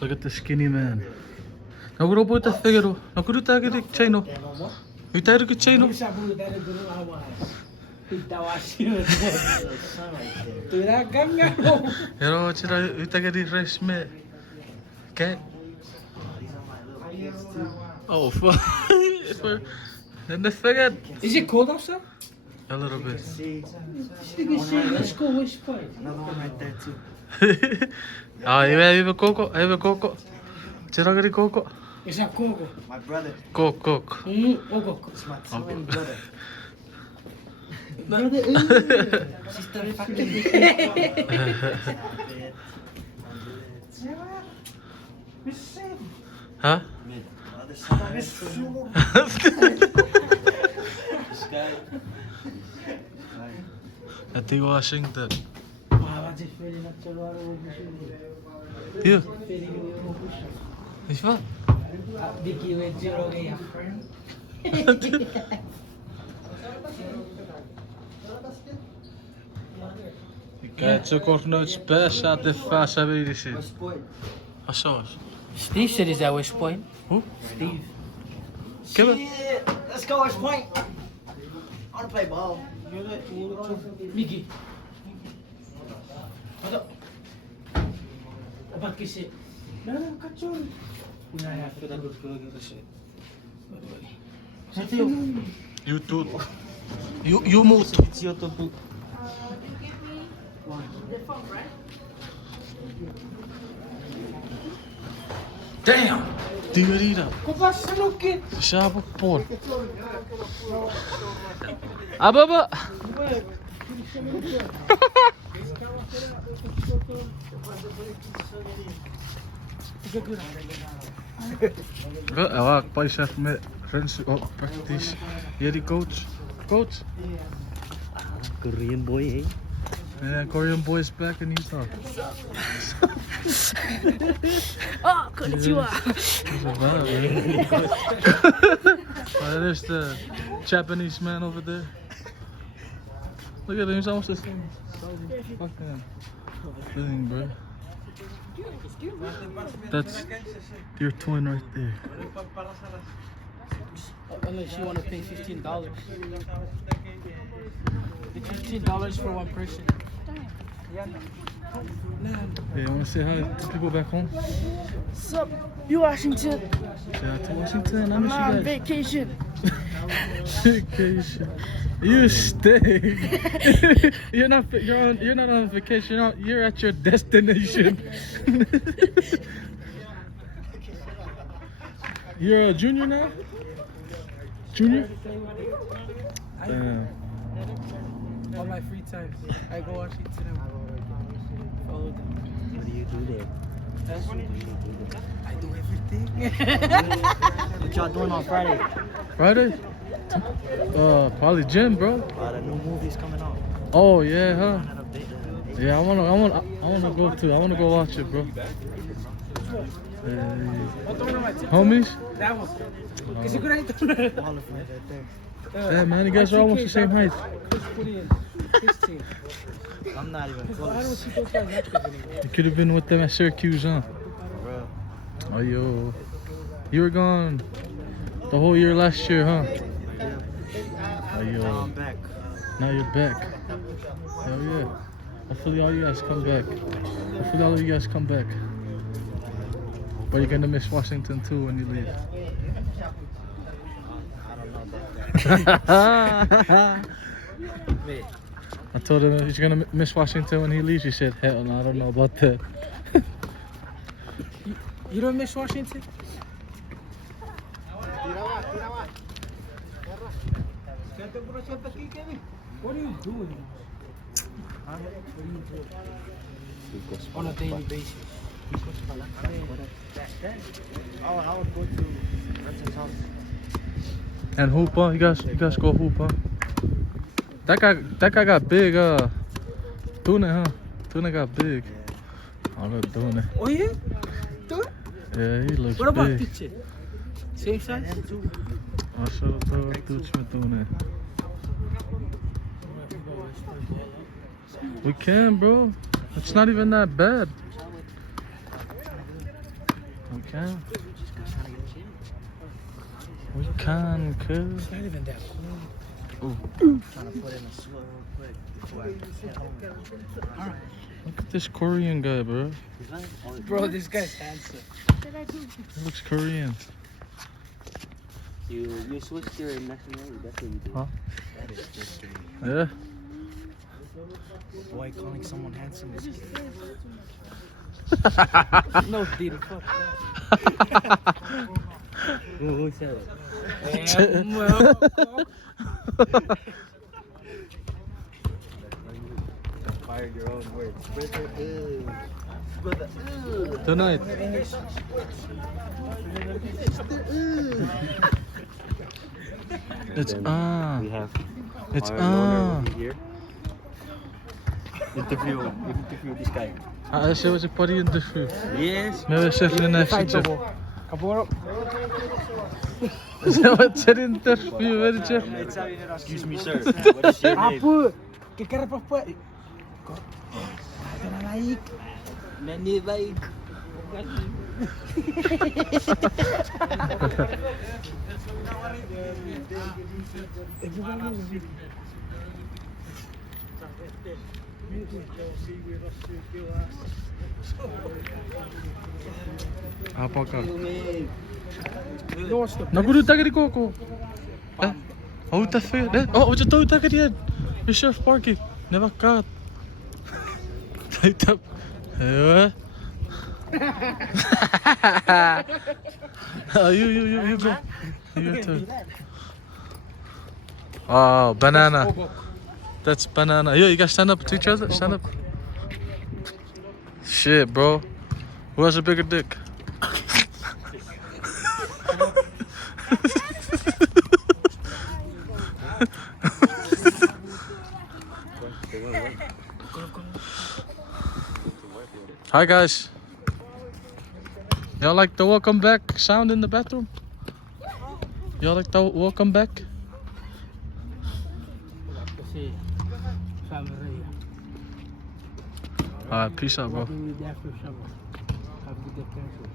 Look at the skinny man. Now go put the figure. Now go to the chain. You take the chain. Pero chira ita que refreshment. Okay. Oh fuck. Then the figure. Is it cold outside? A little bit. Let's go which point? Another one right there too. Ah, have a coco. Have a coco. Chira que coco. Is that coco? My brother. Coco. Coco. It's my twin brother. She's the fucking. Huh? I think Washington. You? Is what? Kijk, zo kort nooit spes aan de fase weer is het. Ah, zo is. Steve said he's at West Point. Who? Steve. Shit, let's go West Point. I wanna play ball. Mickey. What up? About que shit. No, cachorro. YouTube. You move. It's YouTube. Damn! Digerida. Kom passa no quê? Chapa por. Ababa. Ja, ik even met Rens op praktisch. Hier die coach. Coach? Korean boy, hey? Yeah, Korean boys back in Utah. Oh, konnichiwa. There's the Japanese man over there. Look at him, he's almost the same. Fucking thing, bro. That's your twin right there. Unless you want to pay $15. It's $15 for one person. Hey, you want to say hi to people back home? What's up? You Washington? Say hi to Washington. I I'm miss you on guys. vacation. Vacation. You stay. You're not. You're not on vacation. You're at your destination. You're a junior now. Junior. Damn. On my free time, I go Washington and follow them. What do you do there? I do everything. What y'all doing on Friday? Friday? Probably gym, bro. The new movie's coming out. Oh yeah, huh? Yeah, I wanna go too. I wanna go watch it, bro. Homies? That one. Is it good idea? All of them right there. Yeah, man, you guys are almost the same height. I'm not even I don't close. see those guys active anymore. You could have been with them at Syracuse, huh? For real. Oh, yo. You were gone the whole year last year, huh? Oh, Now yo. I'm back. Now you're back. Hell yeah. Hopefully all you guys come back. Hopefully all of you guys come back. But you're gonna miss Washington too when you leave. I told him he's gonna miss Washington when he leaves. He said, hell no, I don't know about that. You don't miss Washington? What are you doing? What are you doing? On a daily basis. Oh, I would go to Renton's house. And hoop, huh? You guys go hoop, huh? That guy got big, Tuna, huh? Tuna got big. I love Tuna. Oh yeah? Do it? Yeah, he looks What about big. Tiche? Same size? I should have told Tuna. We can, bro. It's not even that bad. We can. We can, cuz. It's not even that cool. Ooh. Trying to put in a sweat real quick before I head home. Alright. Look at this Korean guy, bro. Bro, this guy's handsome. He looks Korean. You switched your nationality, that's what you did. Huh? That is just gay. Yeah. Boy, calling someone handsome is gay. No, dude, fuck Who said it? that. Fire your own words. Tonight. It's We have It's our owner over here. Interview this guy. Ще was a party interview. Yes. Maybe chef in a future. Kaboro. What's an interview, very chef? Excuse me, sir. What is your name? Apa? Que cara pra fora. Kena naik. Many baik. Apakah? Dosta. Nak guru tak di koko. Oh, tak fair. Oh, je tahu tak dia. The chef parking. Never cut. Tight up. Eh. Oh, you go. You too. Oh, banana. That's banana. Yo, you guys stand up to each other. Stand up. Shit, bro. Who has a bigger dick? Hi guys. Y'all like the welcome back sound in the bathroom? Y'all like the welcome back? Kasi family. Alright, peace out, bro. Have to get careful.